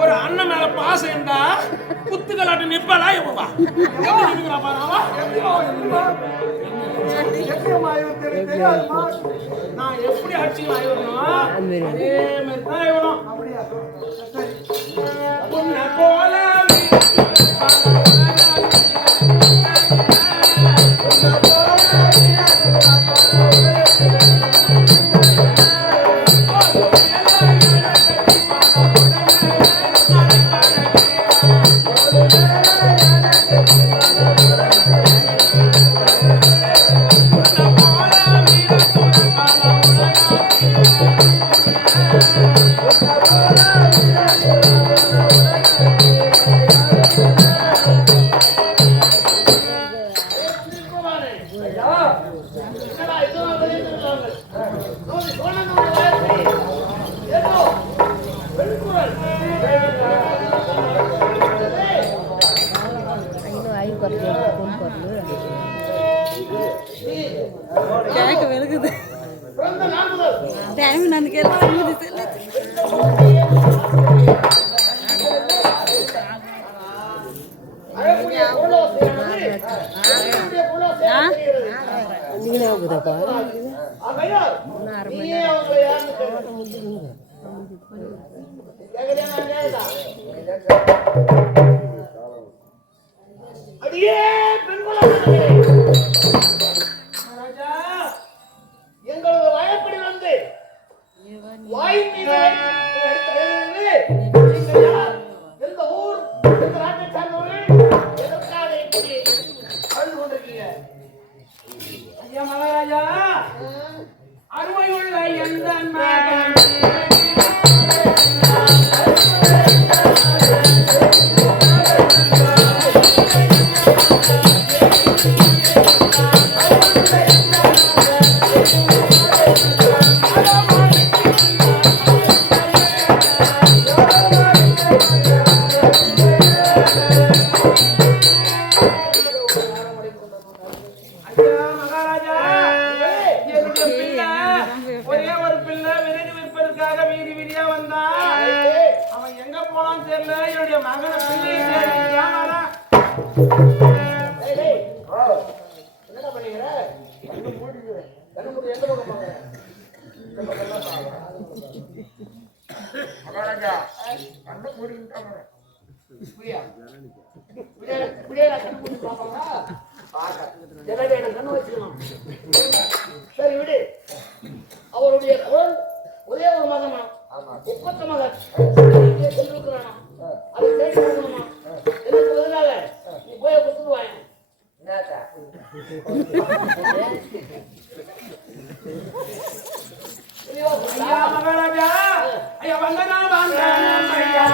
ஒரு அண்ணன் மேல பாசம் இருந்தா குத்துக்கலாட்டு நிப்பலா இவவா நான் எப்படி அடிச்சுக்கலாம் இவனும் அதே மாதிரி தான் இவனும் உன்னை போல टाइम नन के மகாராஜா அருமையுள்ள எந்த சரி விடு அவருடைய குரல் ஒரே ஒரு மகனா ஒப்பற்ற மகன் சொல்லிருக்கிறானா அதை தேடி கொடுக்கணுமா எனக்கு பதிலாக நீ போய் கொடுத்துருவாங்க மகாராஜா ஐயா வந்தனா வாங்க ஐயா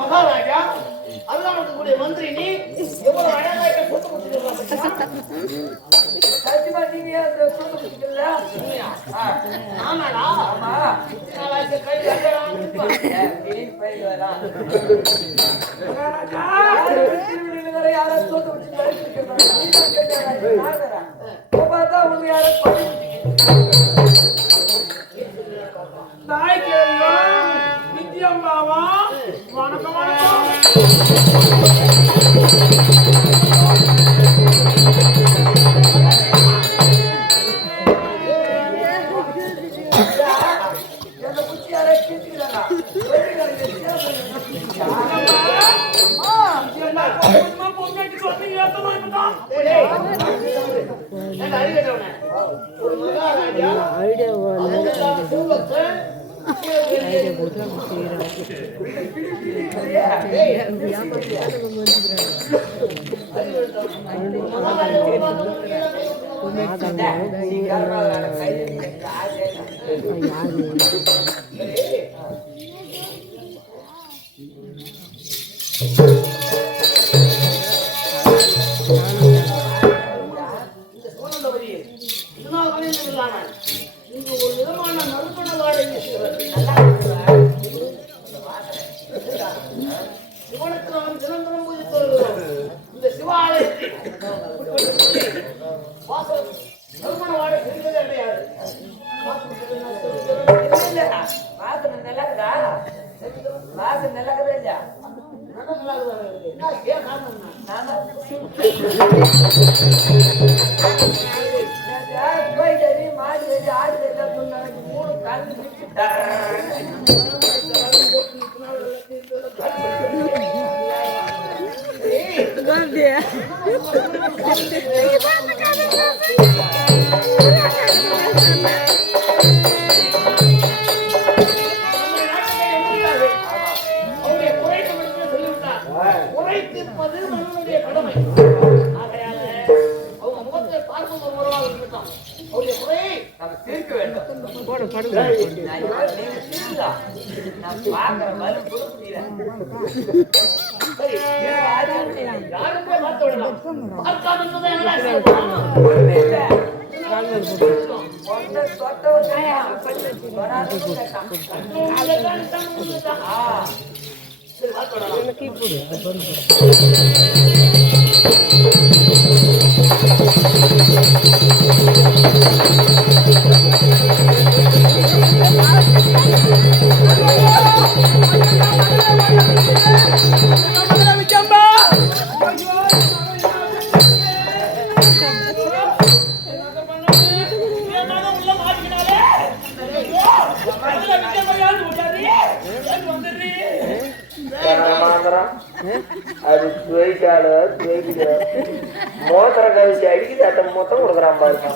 மகாராஜா அதுதான் கூடிய மந்திரி நீ எவ்வளவு அழகாக சொத்து யாரும் தாய் கேள்வியோ நித்தியம் பாவா வணக்கம் வணக்கம் இங்கு ஒரு விதமான மறுமண வாடகை சிவனுக்கு நாம் தினந்தனம் பூஜித்து வருகிறோம். இந்த சிவாலயத்தில் மறுமண வாடகை தெரிந்ததே கிடையாது. உரைத்திருப்பது மனிதனுடைய கடமை. ஆகையால அவங்க முகத்தை பார்ப்பது ஒரு உறவாக இருக்கட்டும். அவருடைய குறையை நம்ம தீர்க்க வேண்டும். யாருமே பார்த்து விடலாம். பார்க்காது என்பதை என்ன அது மோதிர கழிச்சு அடிக்கி சட்ட மொத்தம் கொடுக்குறான் பாருங்க.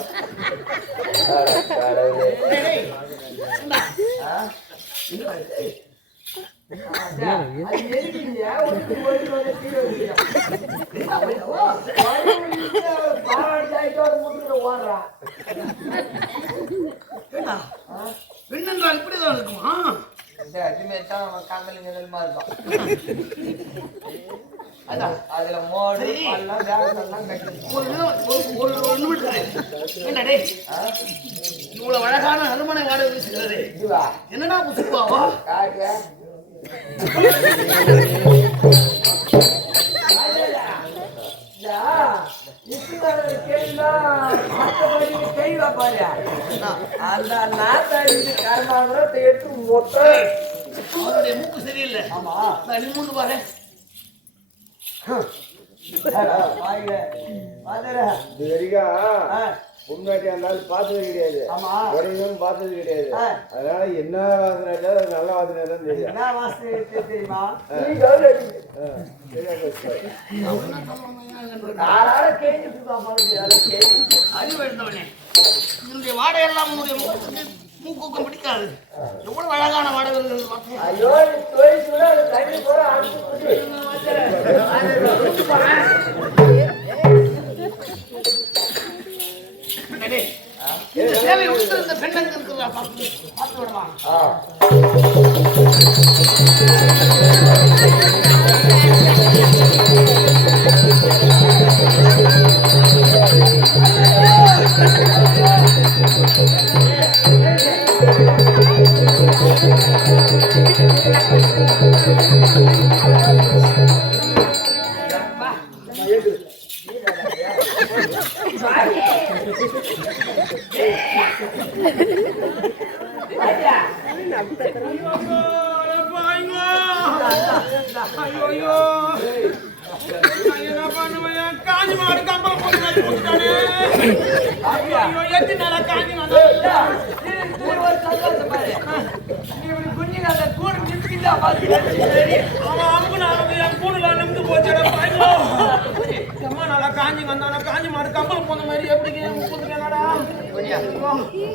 பெண்ணென்றால் இப்படிதான் இருக்குமா? அதுமாரிதான் காதல் நிழல்மா இருக்கும். அதுல மோடு இவ்வளவு அழகான அருமனை வாடகை வீசுகிறது. என்னடா புசுப்பாவா? அந்த நாத்தாடி கர்மாந்திரத்தை எடுத்து மொத்தம் அவருடைய மூக்கு சரியில்லை. ஆமா நீ மூண்டு பாரு. முன்னாடி இருந்தாலும் பார்த்தது கிடையாது. உடையும் பார்த்தது கிடையாது. அதனால என்ன வாசனை நல்ல வாசனை தான் தெரியும். என்ன வாசனை தெரியுமா? அறிவு வேண்டவனே, என்னுடைய வாடகை எல்லாம் உன்னுடைய மூக்குக்கும் பிடிக்காது. எவ்வளவு அழகான வாடகை ஐயோ தண்ணி போற சேவை உடுத்திருந்த பெண்ணங்க இருக்கிறதா பார்த்து விடலாம். ஐயோ என்ன பண்ணுவேன்? காஞ்சி மாடு கம்பல் போட்டு கட்டி கொடுத்துட்டானே. ஐயோ எத்தனை நாளா காஞ்சி மாடு காஞ்சி வந்தானா காஞ்சி மாடு கம்பல் போன மாதிரி எப்படி கொடுத்துட்டானடா?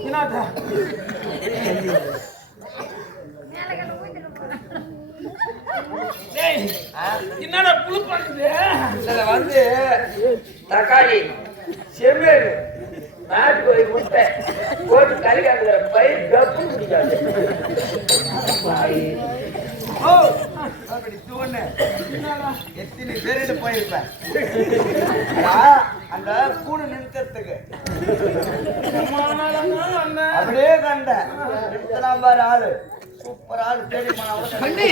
என்னடா என்னடா புழு பண்ணுது? இதுல வந்து தக்காளி, செம்மீன், நாட்டுக்கோழி முட்டை போட்டு கறி காக்குற பயிர் கப்பு பிடிக்காது. எத்தனை பேரிட்டு போயிருப்பேன் அந்த கூடு நிறுத்தத்துக்கு அப்படியே கண்ட பாரு ஆளு சூப்பர் ஆளு தேடி பண்ணி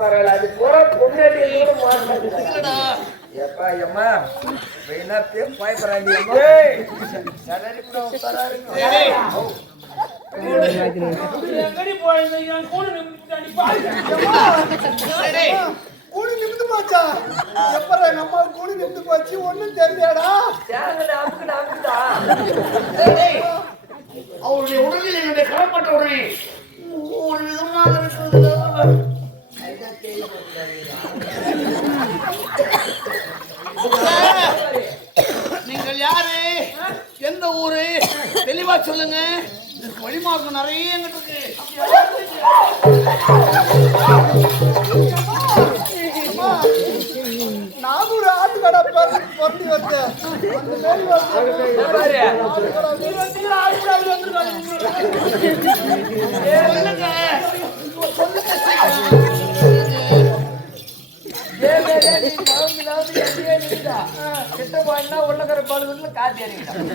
பரவாயில்ல அது பூரா பொண்ணு கூடி நிமிந்து போச்சா? எப்பற நம்ம கூடி நிமிந்து போச்சு ஒண்ணும் தெரியலடா. அவருடைய உடலில் என்னுடைய கடப்பட்ட உடனே ஒரு விதமாக இருக்கிறது. நீங்கள் யாரு, எந்த ஊரு, தெளிவா சொல்லுங்க. வழிமார்க்கம் நிறைய எங்கிட்ட இருக்கு. நான் ஒரு ஆட்டுக்கடை பொருத்தி வந்தேன். கிட்ட போனா உள்ளக்கரை பாலுக்குள்ள காத்தி அறிவிட்டான்.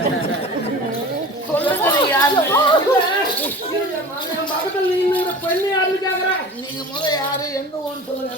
பெண்ணு யாருன்னு கேக்குறேன். நீங்க முத யாரு, எந்த ஊர்னு சொல்லுங்க.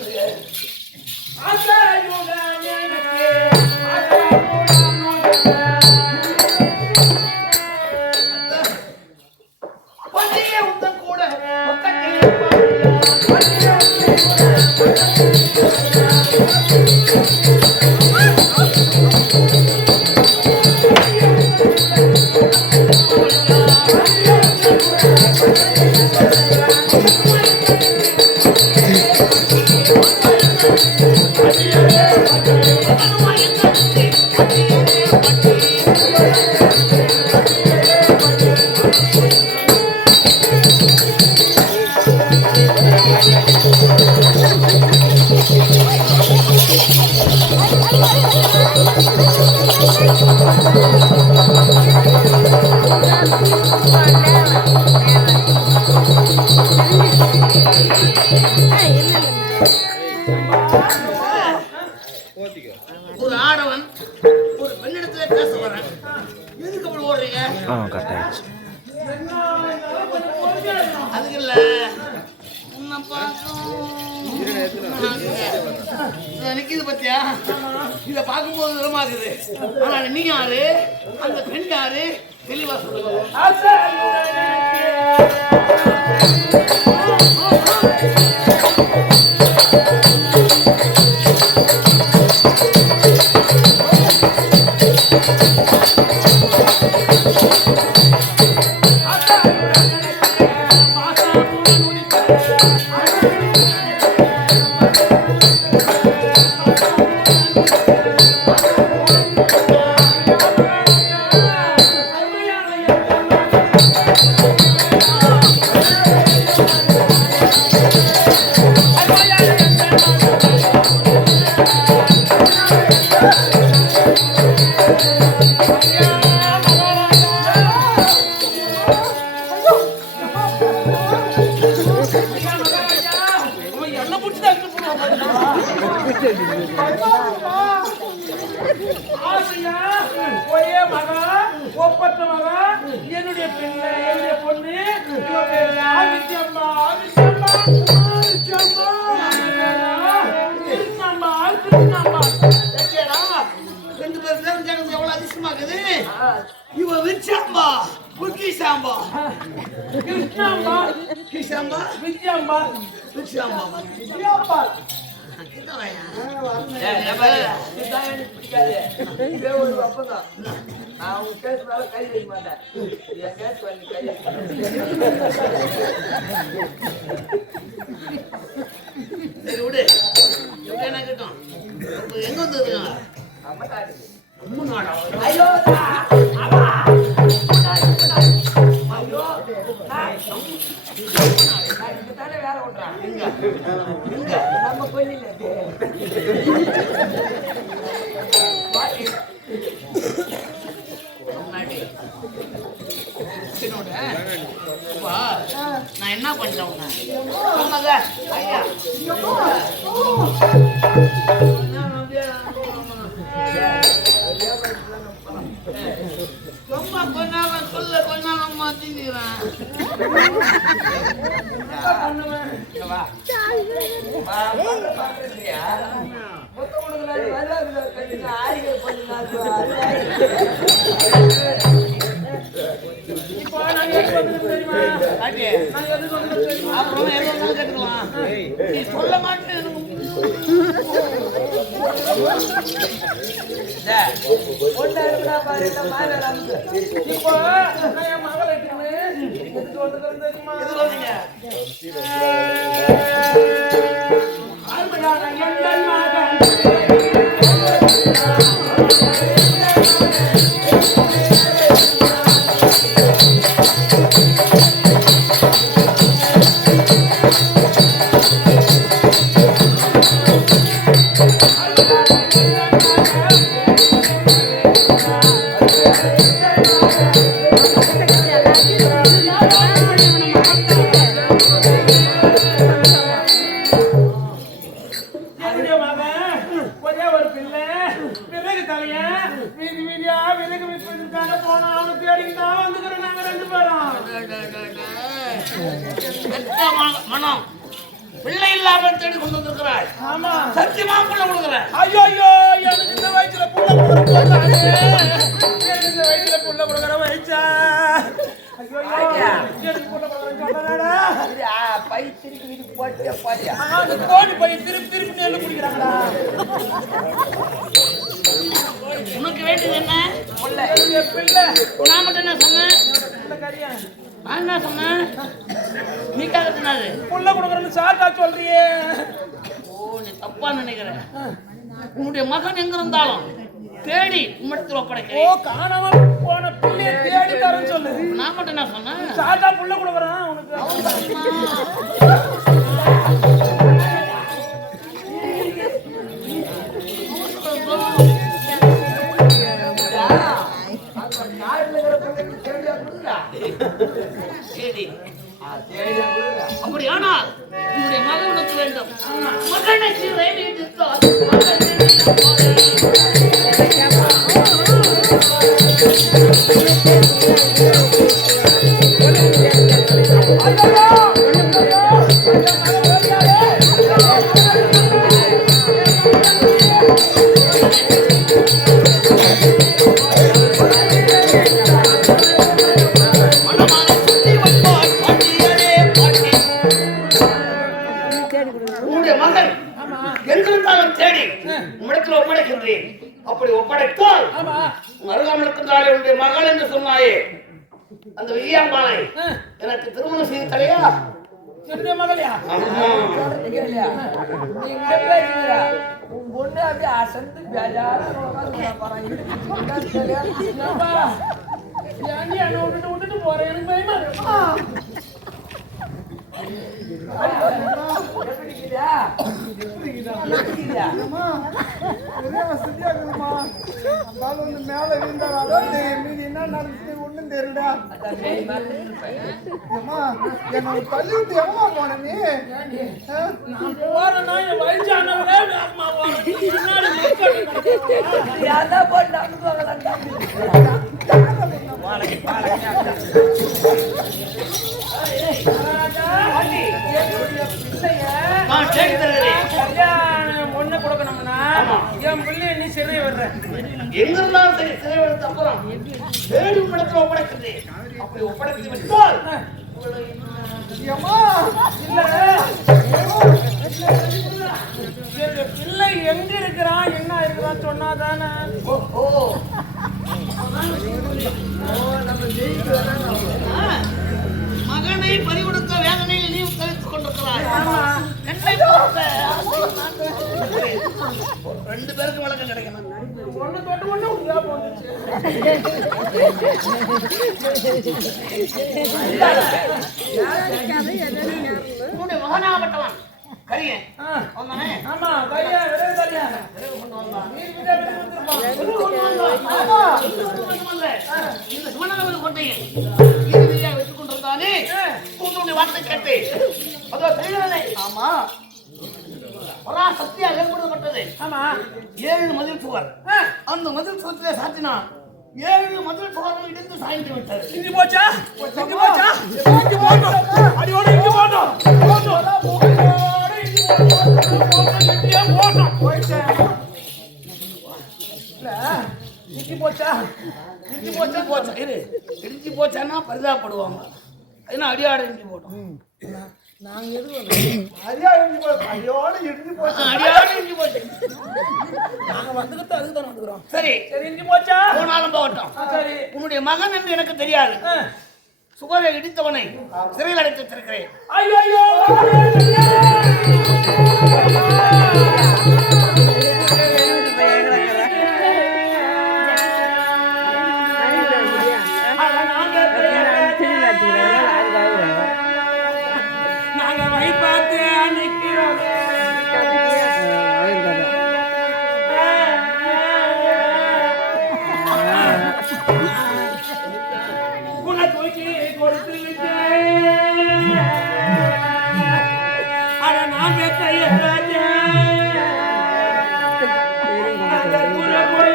ஒரு ஆடவன் ஒரு பெண்ணிடத்துல பேச வரேன். எதுக்கு அப்படி ஓடுறீங்க? அதுக்கு இல்ல, உன்னை நிக்குது பத்தியா? இத பார்க்கும்போது விதமாகுது. ஆனா நீ யாரு, அந்த பெண் யாரு, தெளிவா சொல்லுங்க. ஒரே மகா ஒப்பற்ற மகா என்னுடைய பிள்ளை என்னுடைய பொண்ணு ஆதித்யம்மா ஆதித்யம்மா கிருஷ்ணம்மா கிருஷ்ணம்மா ரெண்டு பேர் சேர்ந்து எவ்வளவு அதிசயமாக்குது. இவ விச்சாம்பா புக்கிசாம்பா கிருஷ்ணம்மா கிஷாம்பா விஜயம்மா விச்சாம்பா விஜயாம்பா. சரி விடு என்ன கேட்டோம் எங்க வந்து ஐயோ தானே வேலை விடுறான் நம்ம கொல்லில நான் என்ன பண்றேன் ஐயா ரொம்ப கொண்டாங்க சொல்ல கொண்டாங்க மாத்திக்கிறான் அப்புறம் எல்லாம் கேட்டுக்கலாம் நீ சொல்ல மாட்டேன் இப்போ நான் என் மகளை எதுக்கு வந்து தெரியுமா மனம் பிள்ளை இல்லாம தேடி கொண்டு வந்திருக்கிறாய். ஆமா சத்தியமா புள்ள கொடுக்குறேன். ஐயோ ஐயோ எனக்கு இந்த வயசுல புள்ள கொடுக்குறாங்க. இந்த வயசுல புள்ள கொடுக்குற வயசா ஐயோ எனக்கு புள்ள கொடுக்குறாங்கடா. பை திருப்பி வீட்டுக்கு போட்டு பாரியா அந்த கோடி பை திருப்பி திருப்பி நெல்லு குடிக்கிறாங்கடா. உனக்கு வேண்டியது என்ன? புள்ள என்னுடைய பிள்ளை நான் மட்டும் என்ன சொன்னேன்? பிள்ளை கரியா நான் என்ன சொன்னேன்? நீ கேட்கறது புள்ள கொடுக்குறேன்னு சாட்டா சொல்றியே. ஓ நீ தப்பா நினைக்கிறேன். உன்னுடைய மகன் எங்க இருந்தாலும் தேடி உம்மிடத்தில் ஓ ஒப்படைக்கிறேன். காணாம போன பிள்ளைய தேடி தரேன்னு சொல்லு. நான் மட்டும் என்ன சொன்னேன்? சாட்டா புள்ள கொடுக்குறேன் உனக்கு. சரி அப்படியானால் உன்னுடைய மகனுக்கு வேண்டும். மகனை சீரை வீட்டுத்தால் அப்படி ஒப்படைத்தால் அருகாமல் இருக்கின்றாலே உன்னுடைய மகள் என்று சொன்னாயே அந்த விஜயாம்பாளை எனக்கு திருமணம் செய்து தலையா? என்னுடைய மகளையா? உன் பொண்ணு அப்படியே அசந்து பேஜாரா என்ன விட்டுட்டு போறேன். எனக்கு பயமா இருக்கு. ஒரே வசதியா இருக்குமா? பால் வந்து மேலே வீழ்ந்தார் அதான் தெரியும் மீதி என்ன நடந்துச்சு ஒன்றும் தெரியலடா அம்மா என்னை தள்ளி விட்டு எவ்வளோ போன நீ போறேன்னா என் வயசானவரே வேகமா போறேன். பின்னாடி மக்கள் அதான் போட்டு நடந்து போகலாம் கல்யாணம் ஒண்ணு கொடுக்கணும்னா என் பிள்ளை நீ சிறை வர்ற எங்க இருந்தாலும் சரி சிறை எடுத்த அப்புறம் வேறு இடத்துல ஒப்படைக்குது. அப்படி ஒப்படைத்து விட்டால் அம்மா எங்க பிள்ளை எங்க இருக்கிறான் என்ன இருக்கிறான் சொன்னாதானே. மகனை பறிகொடுத்த வேதனையில் நீ கழித்துக் கொண்டிருக்கிறாய். ரெண்டு பேருக்கு வழக்கம் கிடைக்கணும். ஒண்ணு தொட்டு ஒண்ணு உள்ள போந்துச்சு. உன்னுடைய மகனாகப்பட்டவன் கரியன் ஆமா கையா கையா இந்த சிவனகவில் கொண்டையில் இறுதியாக வைத்துக் கொண்டிருந்தானே உன்னுடைய வார்த்தை கேட்டு அதோ தெரிகிறதே. ஆமா சக்தியாக ஏற்படுத்தப்பட்டது. ஆமா 7 மதில் சுவர். அந்த மதில் சுவத்திலே சாத்தினான் 7 மதில் சுவரும் இடிந்து சாய்ந்து விட்டது. இங்க போச்சா இங்க போச்சா இங்க போட்டோம் அடியோட இங்க போட்டோம் இடிஞ்சு போச்சான்னா பரிதாபப்படுவாங்க. ஏன்னா அடியாட இடிஞ்சு போட்டோம். அடியோட இடிஞ்சு போச்சு. அடியாட இடிஞ்சு போச்சு. நாங்க வந்துகிட்டு அதுதான் வந்துக்கிறோம். சரி சரி இங்க போச்சா போனாலும் போகட்டும். சரி உன்னுடைய மகன் என்று எனக்கு தெரியாது. சுவரை இடித்தவனை சிறையில் அடைத்து வச்சிருக்கிறேன். ஐயோ ஐயோ நாங்க வைப்பாத்து நிக்கிறோம். குண தூக்கி கொடுத்து விட்டேன். அட நான் பெற்ற ராஜா அந்த குண போய்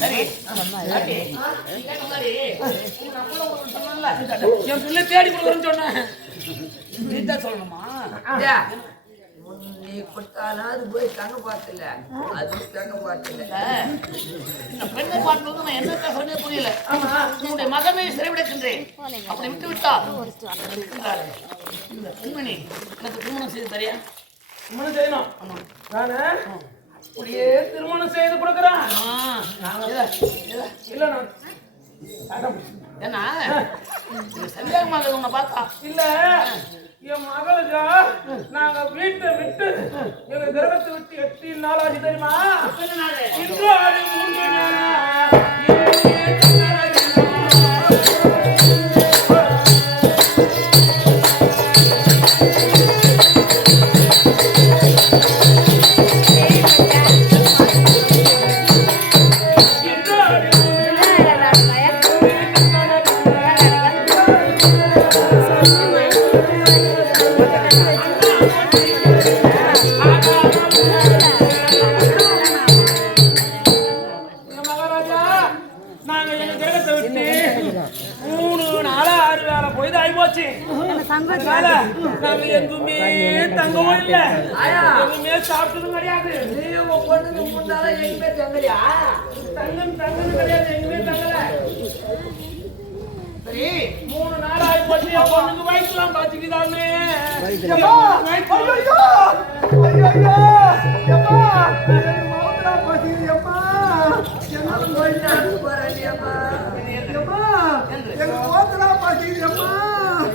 சரி என் பிள்ளை தேடி கொடுக்குறேன்னு சொன்னேன். நீதான் சொல்லணுமா? நீ கொடுத்தாலும் அது போய் கண்ணு பார்த்துல அது கண்ணு பார்த்துல இந்த பெண்ணை பார்க்கும்போது நான் என்ன சொல்ல புரியல. உன்னுடைய மகனை சிறைவிடுக்கின்றேன். அப்படி விட்டு விட்டா இந்த பெண்மணி எனக்கு திருமணம் செய்து தரியா? திருமணம் செய்யணும். நானு அப்படியே திருமணம் செய்து கொடுக்குறேன். இல்ல நான் ஏன்னா சந்தேகமாக உன்னை பார்த்தா இல்ல என் மகளுக்கா நாங்க வீட்டை விட்டு எங்க கிரகத்தை விட்டு 8 நாள் ஆச்சு தெரியுமா? இன்று ஆடி 3 நாளா நாங்க எங்குமே தங்கவும் இல்ல எங்குமே சாப்பிட்டதும் கிடையாது. நீ உன் பொண்ணுக்கு முன்னால எங்கேயுமே தங்கலையா? தங்கம் கிடையாது எங்குமே தங்கல. சரி 3 நாள் ஆகி போச்சு. என் பொண்ணுக்கு வயிற்றுலாம் பாத்துக்குதாமே.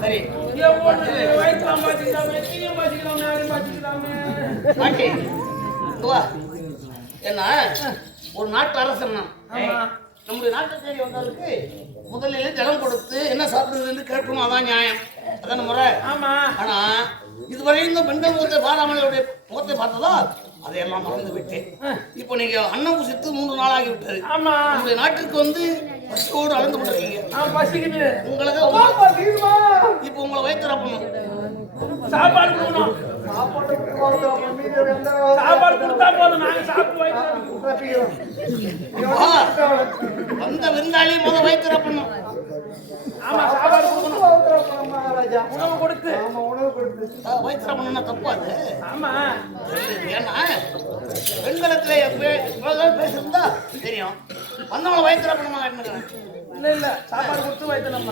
சரி என் பொண்ணு வயிற்றுலாம் பாத்துக்குதாமே, தீயம் பாத்துக்குதாமே, யாரும் பாத்துக்குதாமே. என்ன ஒரு நாட்டு அரசன் நான். ஆமா நம்முடைய நாட்டை தேடி வந்தவருக்கு முதலிலே ஜலம் கொடுத்து என்ன சாப்பிடுறதுன்னு கேட்கணும், அதான் நியாயம், அதான முறை. ஆமா. ஆனா இதுவரை இந்த பெண்கள் முகத்தை பாராமலையுடைய முகத்தை பார்த்ததா அதையெல்லாம் மறந்து விட்டேன். இப்போ நீங்க அன்னம் புசித்து 3 நாள் ஆகி விட்டது. ஆமா. நம்முடைய நாட்டுக்கு வந்து பசியோடு அளந்து கொண்டிருக்கீங்க. பசிக்குது. உங்களுக்கு இப்போ உங்களை வயிற்று ரப்பணும், சாப்பாடு கொடுக்கணும். சாப்பாடு கொடுத்தா போதும், நாங்க சாப்பிட்டு வந்த விருந்தாளி முதல் வயிற்று ரப்பணும். ஆமா, சாப்பாடு கொடுக்கணும், உணவு கொடுத்து. வயிற்று ரப்பணும்னா தப்பு அது. ஆமா. ஏன்னா பெண்களத்துல பேசிருந்தா தெரியும், வந்தவங்களை வயிற்று ரப்பணுமா கேட்டுக்கிறேன். இல்ல சாப்பாடு கொடுத்து வயிற்று நம்ம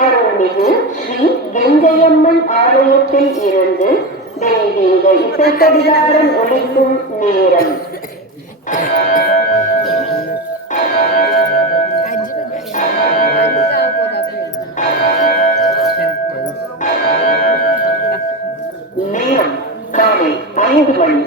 அருள்மிகு ஸ்ரீ கங்கையம்மன் ஆலயத்தில் இருந்து தெய்வீக இசைக்கடிகாரம் ஒலிக்கும் நேரம். நேரம் காலை 5 மணி.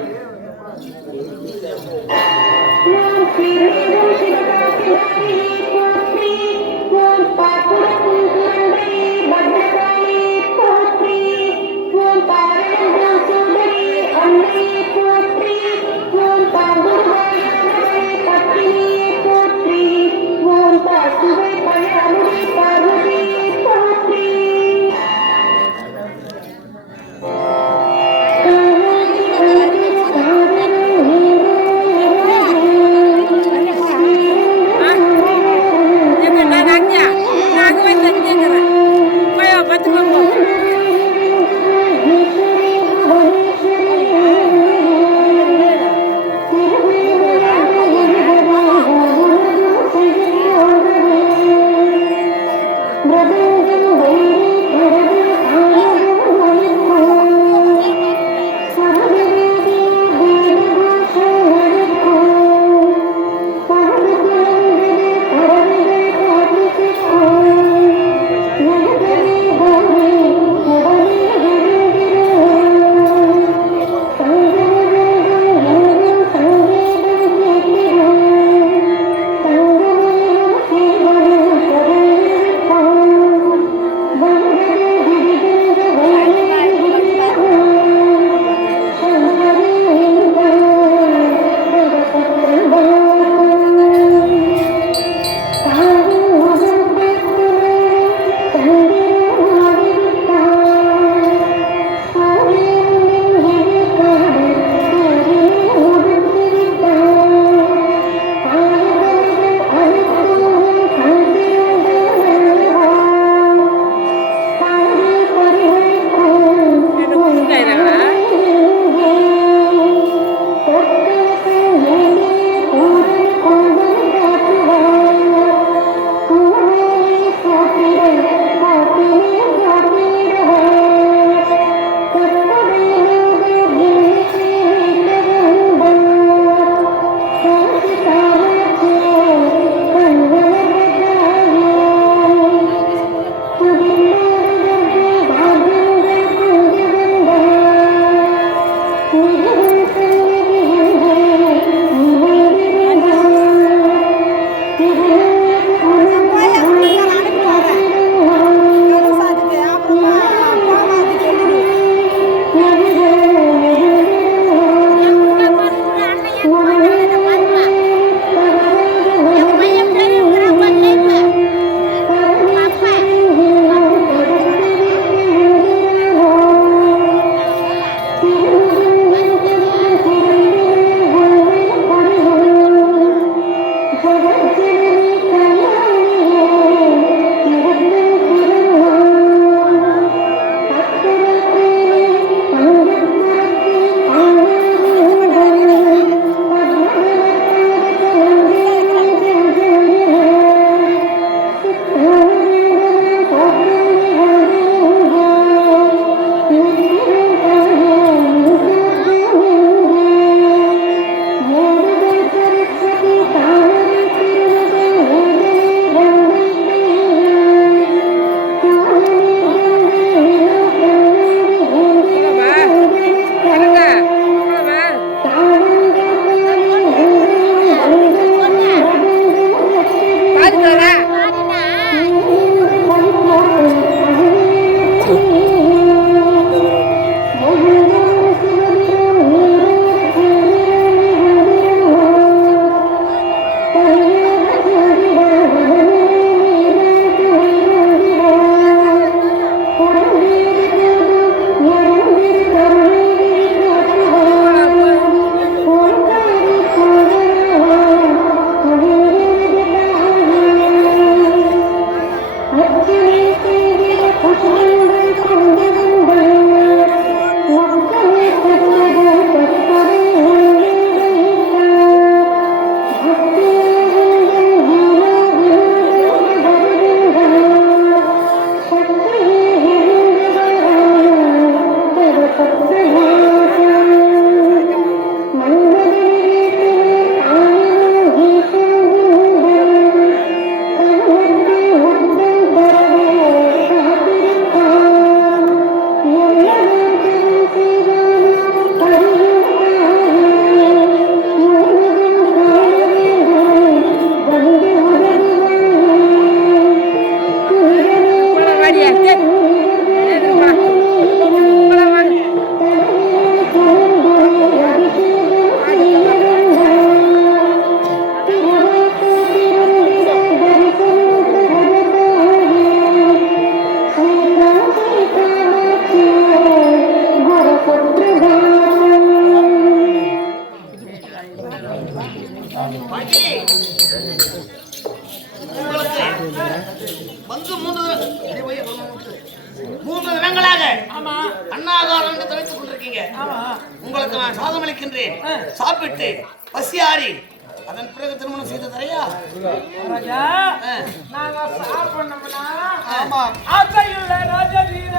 உங்களுக்கு வந்து 3 தினங்களாக அன்னாகாரம் என்று தவித்துக் கொண்டிருக்கீங்க. உங்களுக்கு நான் சாதம் அளிக்கின்றேன். சாப்பிட்டு பசியாரி அதன் பிறகு திருமணம் செய்து தரையா? ராஜா நாங்க சாப்பிடணும்னா ஆமா ஆசையுள்ள ராஜவீர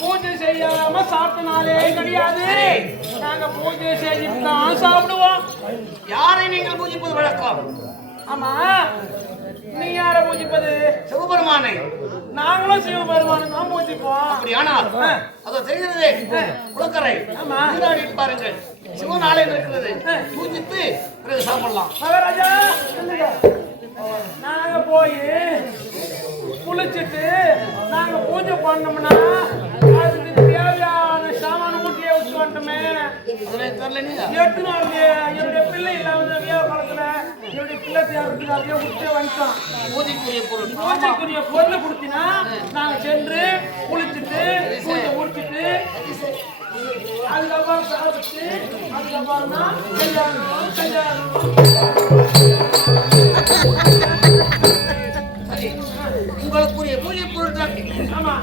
பூஜை செய்யாம சாப்பிட்டனாலே கிடையாது. நாங்க பூஜை செய்துதான் சாப்பிடுவோம். யாரை நீங்கள் பூஜிப்பது வழக்கம்? ஆமா, நீ யார பூஜிப்பது? சிவபெருமானை. நாங்களும் சிவபெருமானை தான் பூஜிப்போம். அப்படியானால் அதோ தெரிகிறது குளக்கரை நீராடி பாருங்கள். சிவன் ஆலயம் இருக்கிறது. பூஜித்து பிறகு சாப்பிடலாம். மகாராஜா நாங்க போய் குளிச்சுட்டு நாங்க பூஜை பண்ணோம்னா அதுக்கு தேவையான சாமான ஊட்டியே வச்சு வந்துட்டோமே. எடுத்துன்னு வரலையே. என்னுடைய பிள்ளை இல்லாம வியாபாரத்துல என்னுடைய பிள்ளை தேவைக்கு அப்படியே விட்டு வந்துட்டோம். பூஜைக்குரிய பொருள் கொடுத்தினா நாங்க சென்று குளிச்சுட்டு பூஜை முடிச்சுட்டு அதுக்கப்புறம் சாப்பிட்டு அதுக்கப்புறம் தான் கல்யாணம். உங்களுக்குரிய பூஜை பொருட்கள் ஆமா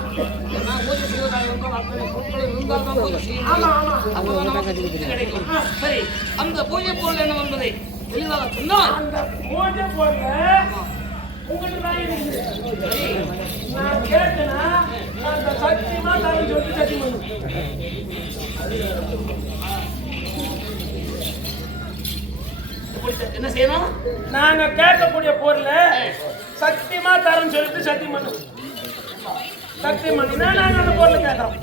பூஜை செய்வதாக கிடைக்கும். சரி, அந்த பூஜை பொருள் என்ன என்பதை தெளிவாக சொன்னால் அந்த பூஜை பொருள் உங்கள்கிட்ட தான் இருக்குது. நான் கேட்டேன்னா அந்த சத்தியமா தரேன்னு சொல்லிட்டு சத்தியம் பண்ணு. என்ன செய்யணும்? நாங்க கேட்கக்கூடிய பொருள் சத்தியமா தரேன்னு சொல்லிட்டு சத்தியம் பண்ணு. சத்தியம் பண்ணினா நாங்க அந்த பொருளை கேட்கறோம்.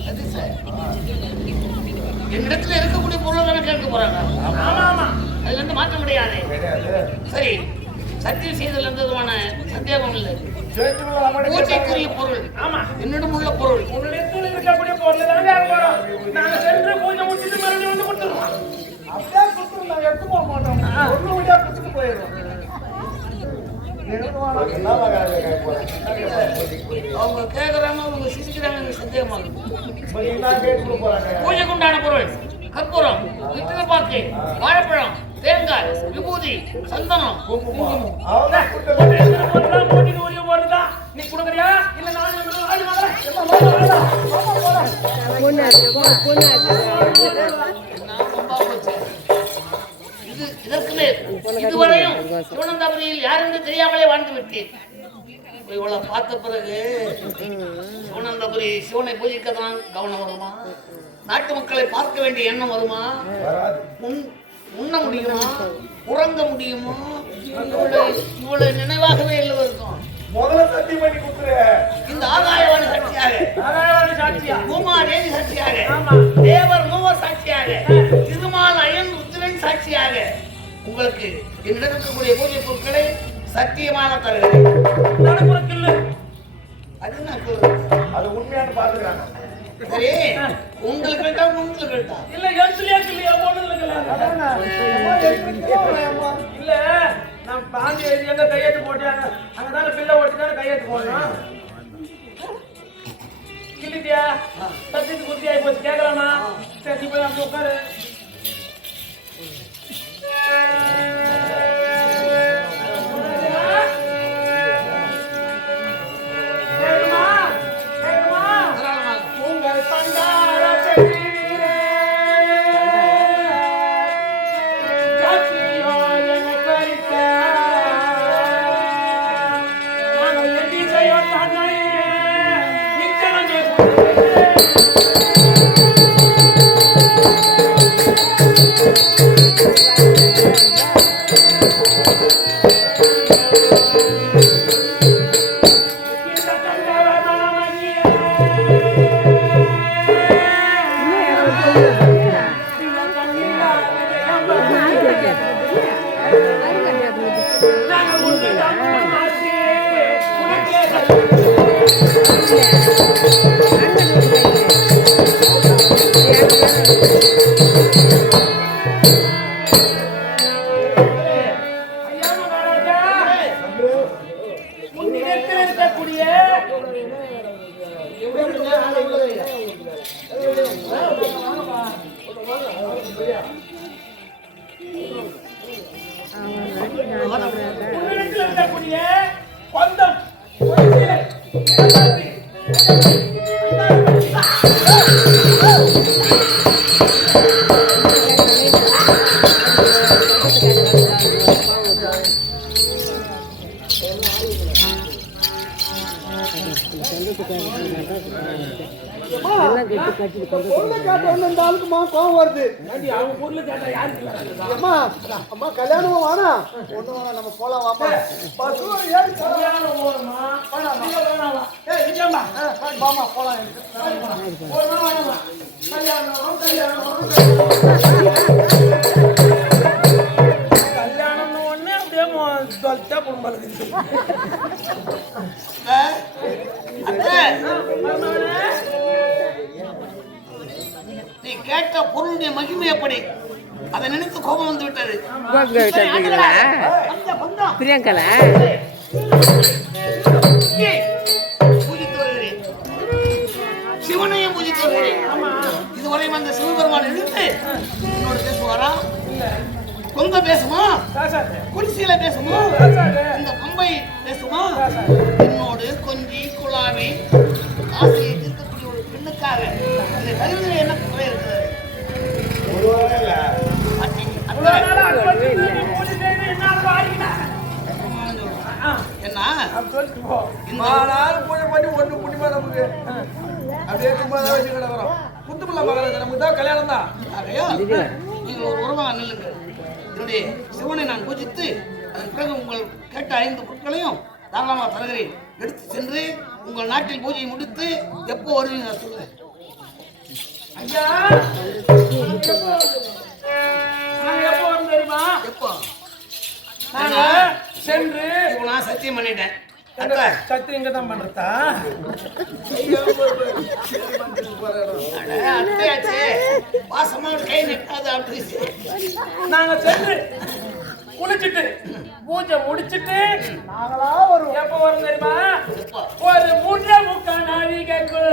என்னிடத்துல இருக்கக்கூடிய பொருள் தானே கேட்க போறாங்க. ஆமா ஆமா, அதுல இருந்து மாற்ற முடியாது. சரி, சத்தியம் செய்தல் எந்த விதமான சந்தேகம் இல்லை. பூஜைக்குரிய பொருள் ஆமா என்னிடம் உள்ள பொருள் உங்களிடத்தில் இருக்கக்கூடிய பொருள் தான் கேட்க போறோம். நாங்க சென்று பூஜை முடிச்சுட்டு மறுபடியும் வந்து கொடுத்துருவோம். அப்படியே கொடுத்துரும், நாங்க எடுத்து போக மாட்டோம். ஒண்ணு வழியா கொடுத்துட்டு போயிடுவோம். அவங்க கேட்கறாங்க, அவங்க சிரிக்கிறாங்க, சந்தேகமாக பூஜைக்கு உண்டான பொருள் கற்பூரம், இத்தனை பாக்கு, வாழைப்பழம், தேங்காய், விபூதி, சந்தனம், குங்குமம். போட்டிக்கு ஒரே போறதுதான். நீ கொடுக்குறியா இல்ல நான் இதற்கு மேல் இதுவரையும் சிவனந்தாபுரியில் யாரென்று தெரியாமலே வாழ்ந்து விட்டேன். இவ்வளவு பார்த்த பிறகு சிவனந்தாபுரி சிவனை பூஜிக்க தான் கவனம் வருமா? நாட்டு மக்களை பார்க்க வேண்டிய எண்ணம் வருமா? உண்ண முடியுமா? உறங்க முடியுமா? இவ்வளவு நினைவாகவே இல்லை இருக்கும். முதல்ல சத்தியம் பண்ணி கொடுத்துரு. இந்த ஆகாயவாணி சாட்சியாக, பூமாதேவி சாட்சியாக, தேவர் மூவர் சாட்சியாக, திருமால் அயன் ருத்ரன் சாட்சியாக உங்களுக்கு என்னிடம் இருக்கக்கூடிய பூஜை பொருட்களை சத்தியமாக தருகிறேன். அது உண்மையான பாத்துக்கிறாங்க. சரி, உங்களுக்கு கேட்டா உங்களுக்கு கேட்டா இல்ல எழுத்துலயே இல்லையா போனதுல இல்ல நான் பாண்டி எங்க கையெழுத்து போட்டாங்க அங்கதான பிள்ளை ஓட்டிதான கையெழுத்து போடணும். இல்லையா சத்தியத்து குத்தி ஆகி போச்சு கேட்கலாமா? சரி போய் அப்படி உட்காரு. பொருளை காட்டணும் இந்த ஆளுக்குமா கோவம் வருது. அவங்க பொருளை கேட்டா யாருக்கு அம்மா அம்மா கல்யாணமா வானா ஒண்ணு வேணா நம்ம போலாம் வாமா. பசு ஏறி கல்யாணம் போறோமா வேணாமா வாமா போலாம். கல்யாணம்னு ஒண்ணு அப்படியே தொலைச்சா குடும்பம் நீ கேட்ட பொருளுடைய மகிமை எப்படி அதை நினைத்து கோபம் வந்து விட்டது. பிரியங்கல பூஜித்து வருகிறேன், சிவனையும் பூஜித்து வருகிறேன். இதுவரை அந்த சிவபெருமான் இழுத்து என்னோட பேசுவாரா? கொங்க பேசுமா? குடிசையில பேசுமா? இந்த பம்பை பேசுமா? என்னோடு கொஞ்சி குழாவி ஆசையை தீர்க்கக்கூடிய ஒரு பெண்ணுக்காக இதை தருவதில் என்ன குறை இருக்கிறது? என்ன நாள் பூஜை பண்ணி ஒண்ணு குடிமா நமக்கு அப்படியே சும்மா தான் வச்சு கிடக்குறோம். குத்துமில்ல மகள் நமக்கு தான் கல்யாணம் தான். ஆகையா நீங்கள் ஒரு உறவாக நில்லுங்கள். என்னுடைய சிவனை நான் பூஜித்து அதன் பிறகு உங்கள் கேட்ட 5 பொருட்களையும் தாராளமாக தருகிறேன். எடுத்து சென்று உங்கள் நாட்டில் பூஜையை முடித்து எப்போ வருவீங்க நான் சொல்றேன். ஐயா நாங்க எப்போ வரும் தெரியுமா? எப்போ? நாங்க சென்று இப்போ நான் சத்தியம் பண்ணிட்டேன். சத்து இங்க தான் பண்றதா? அத்தையாச்சு வாசமாக கை நிற்காது அப்படின்னு நாங்க சென்று குளிச்சுட்டு பூஜை முடிச்சிட்டு நாங்களா வருவோம். எப்ப வரும் தெரியுமா? ஒரு 3:45 நாழிகைக்குள்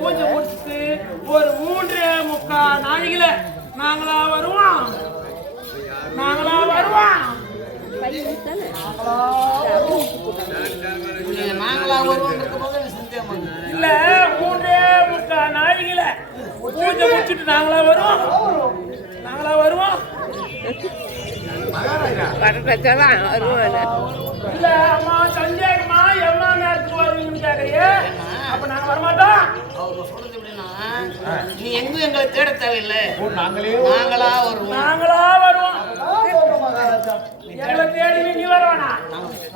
பூஜை முடிச்சுட்டு ஒரு 3:45 நாழிகையில நாங்களா வருவோம். நாங்களா வருவோம் சந்தேகம் இல்ல 3:45 நாழிகையில பூஜை முடிச்சுட்டு நாங்களா வருவோம். இல்ல அம்மா சந்தேகமா எவ்வளவு நேரத்துக்கு வருவீங்கன்னு கேட்கறியே. அப்ப நாங்க வரமாட்டோம். அவங்க சொல்றது எப்படின்னா, நீ எங்கும் எங்களை தேட தேவையில்லை, நாங்களா வருவோம். எங்களை தேடி நீ வருவானா?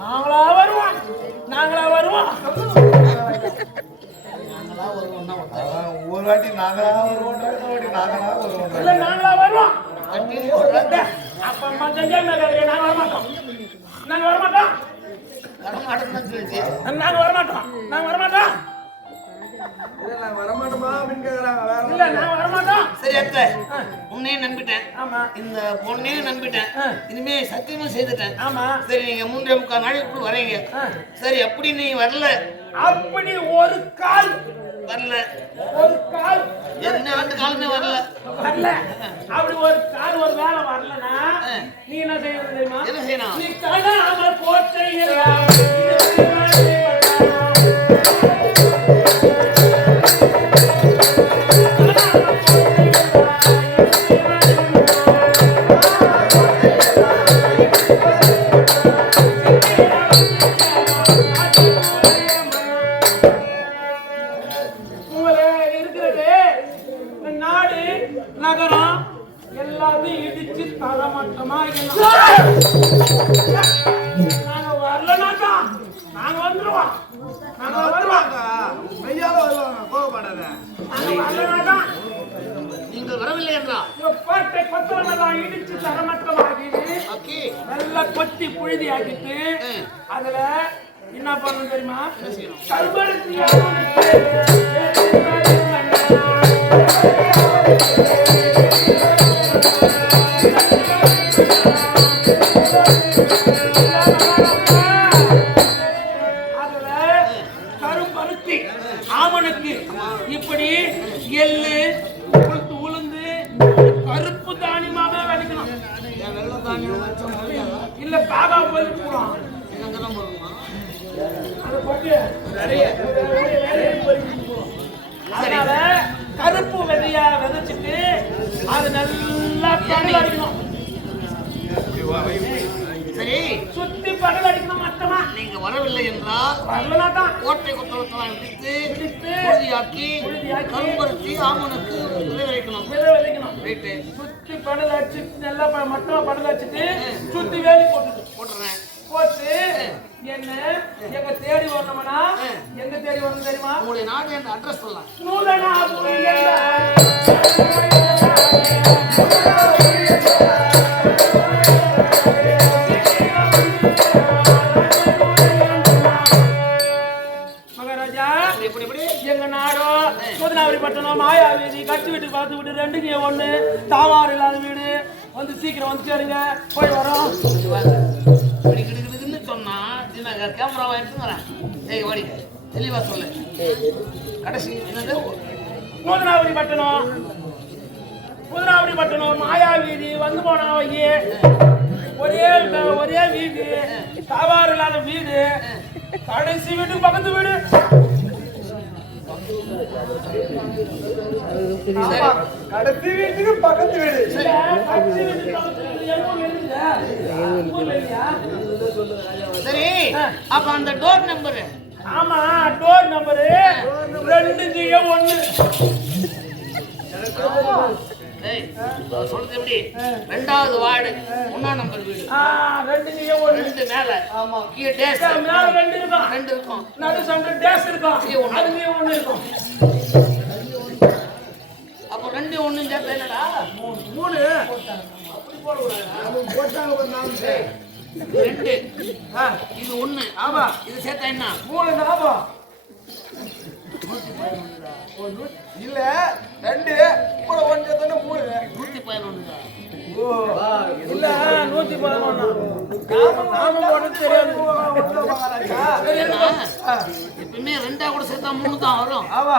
நாங்களா வருவோம். ஒரு வாட்டி நாங்களா வருவோம், நாங்களா வருவோம். இல்ல நாங்களா வருவோம். அப்ப அம்மா சந்தேகமா கேட்கறியே. நாங்க வரமாட்டோம். நாங்க வரமாட்டோம். வரமாட்டோமா அப்படின்னு கேக்குறாங்க. இல்ல நாங்க வரமாட்டோம். சரி அத்தை, உன்னையும் நம்பிட்டேன், ஆமா. இந்த பொண்ணையும் நம்பிட்டேன், இனிமே சத்தியமும் செய்துட்டேன். ஆமா. சரி நீங்க 3:45 நாளைக்குள் வரீங்க. சரி அப்படி நீ வரல, அப்படி ஒரு கால் என்ன 2 காலமே வரல, அப்படி ஒரு கால் ஒரு வேலை வரலன்னா நீ என்ன செய்யணும் தெரியுமா? என்ன செய்யணும்? நீ காணாம போட்டே நகரம் எல்லாத்தையும் இடிச்சு தரமட்டமா நாங்க வரலனாக்கா நாங்க வந்துருவோம். நீங்கள் வரவில்லை என்றா கோட்டை பத்திரமெல்லாம் இடிச்சு தரமட்டமாகி நல்லா கொத்தி புழுதி ஆக்கிட்டு அதுல என்ன பண்ணணும் தெரியுமா? கல்வெடுத்து கரும்பருத்தி ஆமணக்கு இப்படி எள்ளு உளுந்து கருப்பு தானியமாக விளைக்கணும். வெள்ளை தானியம் வச்சோம் இல்ல காகா போய் போடும் அதை போட்டு நிறைய அதனால கருப்பு விதையா விதைச்சிட்டு அது நல்லா படல் அடிக்கணும். சரி, சுத்தி படல் அடிக்கணும். மொத்தமா நீங்க வரவில்லை என்றால் வரலனா தான் கோட்டை குத்தளத்தெல்லாம் இடித்து உறுதியாக்கி கரும்பருத்தி ஆமனுக்கு விளைவிக்கணும். ரைட்டு, சுத்தி படல் அடிச்சுட்டு நல்லா மொத்தமா படல் அடிச்சுட்டு சுத்தி வேலி போட்டுறேன். போட்டு என்ன எங்க தேடி வரணும்னா எங்க தேடி வரணும் தெரியுமா? உங்களுடைய நாடு என்ற அட்ரஸ் சொல்லலாம். மகாராஜா எங்க நாடோ முதனாவரி பட்டணம் மாயா வீதி கட்சி வீட்டுக்கு பார்த்து விட்டு 2 தாவாறு இல்லாத வீடு வந்து சீக்கிரம் வந்து சேருங்க. போய் வரோம். சொன்னா கேமரா எடுத்துக்கிறேன். வாடி தெளிவா சொல்லு. கடைசி என்னது? முதனாவரி பட்டணம் மாயா வீதி வந்து போனா ஐயே ஒரே வீடு தாவாறு இல்லாத வீடு கடைசி வீட்டுக்கு பக்கத்து வீடு. கடைசி வீட்டுக்கு பக்கத்து வீடு. சரி, அப்ப அந்த டோர் நம்பரு? ஆமா, டோர் நம்பரு 2-1. சொல்றது எப்படி? 2வது வார்டு 1ஆம் நம்பர் வீடு. 2 மேல. ஆமா, கீழே டேஷ் மேல 2 இருக்கும். 2 இருக்கும். நடு சென்டர் டேஷ் இருக்கும். அதுலயே 1 இருக்கும். அப்போ 2 1 சேர்த்து என்னடா? 3. அப்படி போட கூடாது. போட்டாங்க ஒரு 4. 2 இது 1. ஆமா, இது சேர்த்தா என்ன? 3 லாபம். இல்ல 2 கூட 1 சேர்த்தா 3. 111. இல்ல 111. நாம போட தெரியாது. எப்பவுமே 2 கூட சேர்த்தா 3 தான் வரும். ஆமா,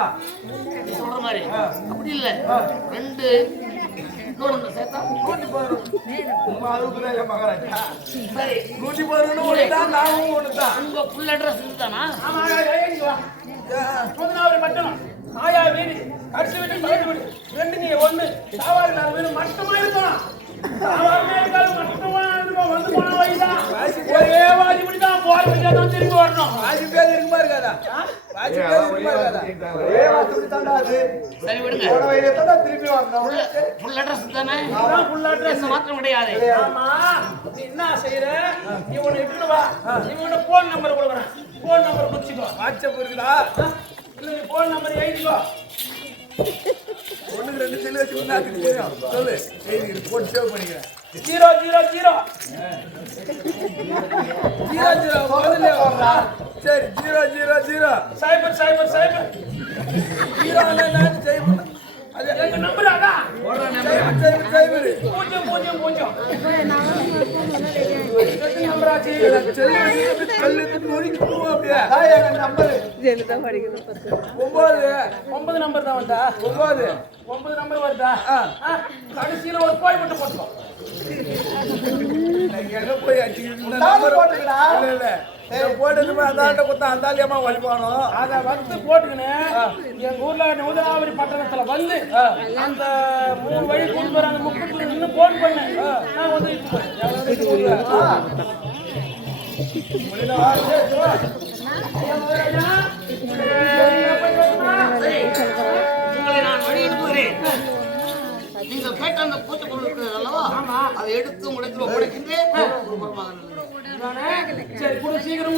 நீ சொல்ற மாதிரி அப்படி இல்ல. 2 இன்னொன்று சேர்த்தா 111 மகாராஜா. சரி, 111 தான். நாமும் 1 தான். உங்க ஃபுல் அட்ரஸ் இதுதானா? ஆமா, எழுதி வா. முதனாவரி பட்டணம் மாயா வீதி கடைசி வீட்டுக்கு பக்கத்து வீடு 2-1 தாவாறு இல்லாத வீடு மட்டமா இருக்கும். தாவாறு இருக்காது, மட்டமா இருக்கும். வந்து போன வழிதான் ஒரே வாஜிபடி தான் போறதுக்கு தான் திரும்பி வரணும். வாசி பேர் இருக்குமா இருக்காதா? வாசி பேர் இருக்குமா இருக்காதா? ஒரே வாசி தாண்டா அது. சரி விடுங்க. போன வழியில தான் திருப்பி வரணும். ஃபுல் அட்ரஸ் தானே? அதான் full address. எந்த மாற்றம் கிடையாது. ஆமா, நீ என்ன செய்யற? இவனை இட்டுட்டு வா. இவனோட போன் நம்பர் கொடுக்குறேன். போன் நம்பர் குடிச்சுக்கோ. வாட்ஸ்அப் இருக்குதா? இல்ல, நீ போன் நம்பர் எழுதிக்கோ. 1 2 செல்லு வச்சு உன்னாத்துக்கு தெரியும். சொல்லு. எழுதி போட்டு சேவ் பண்ணிக்கிறேன். 000 0 முதல்ல வரா. சரி 000 சைபர் சைபர் சைபர் 0 நான் சைபர். அது எங்க நம்பர் அதான். சைபர் 000. நம்பர் ஆச்சு. கல்லுக்கு நொறுக்கிடுவோம் அப்படியே. அதான் எங்க நம்பர். 9 நம்பர் தான் வந்தா. 9 நம்பர் வருதா? கடைசியில ஒரு கோய் மட்டும் போட்டுக்கோ. எங்க போய் அடிச்சுக்கிட்டு நம்பர் போட்டுக்கடா. இல்ல போட்டதுமே அந்தாண்ட குத்தா அந்தாலியமா வலிப்பானோ. அத வந்து போட்டுக்கினு எங்க ஊர்ல முதலாவரி பட்டணத்துல வந்து அந்த 3 வழி கொண்டு வர அந்த முக்கத்துல நின்று போன் பண்ணேன். நான் வந்து உங்களை நான் வழி அனுப்புகிறேன். நீங்கள் கேட்ட அந்த பூச்சி பொருள் இருக்கிறது அல்லவா? அதை எடுத்து உடைத்து ஒப்படைக்கின்றேன். சரி, சீக்கிரம்